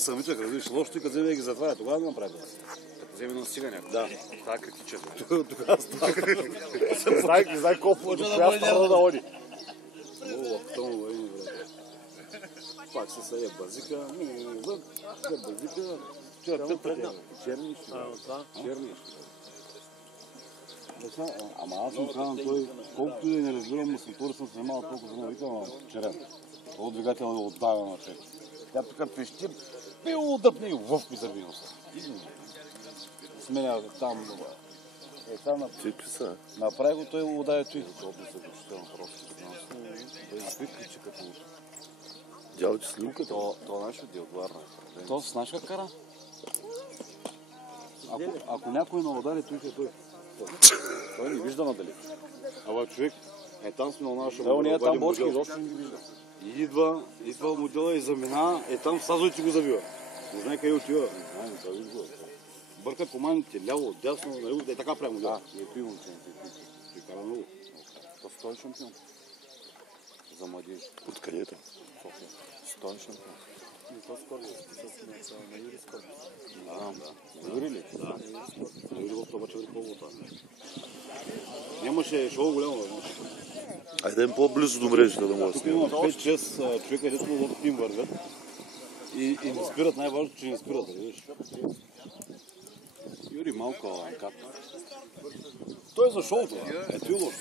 самичък, разбираш, лошото и като вземе ги затваря, тогава да направи. Като вземе на стига някой. Да. Това е критичен. Тогава става. Не знае колко до коя страна да ходи. Много лаптоно, пак се съде базика. Базика. Вчера пет пъти. Черни ще. Черни ще. Ама аз му казвам, той, колкото и да не разбирам, с мотора съм занимавал толкова за навика, ама вчера. Това двигател е отдава на човек. Тя тук пещи, пило дъпне и във ми заби носа. Сменя там. Там направи го, той го удаде той. Защото се дочително просто. Той запитка, че като... Дяло, че с люката? Това нещо е от Варна. То знаеш как кара? Ако някой на удари, той ще е той. Той не вижда надали. Ама човек, там сме на наша модела. Ние там бочки, изобщо не ги вижда. И идва модела и замина, там сазойте го забива. Не знае къде отива. Не знае, това вижда. Бърка командите, ляво, дясно, нали, така прави модела. И той момче, той кара много. Той е шампион. За младежи. Откъдето? Той е шампион. И то скоро на Юри Скорби. Да. Юри ли? Да. Юри в това чеври по-вота. Нямаше шоу голямо. Айде по-близо до мрежата да може да снимам. Тук има 5-6 човека, дето лодките им вървят. И не спират, най-важното, че не спират. Юри малко анкап. Той е за шоуто. Ето и лош.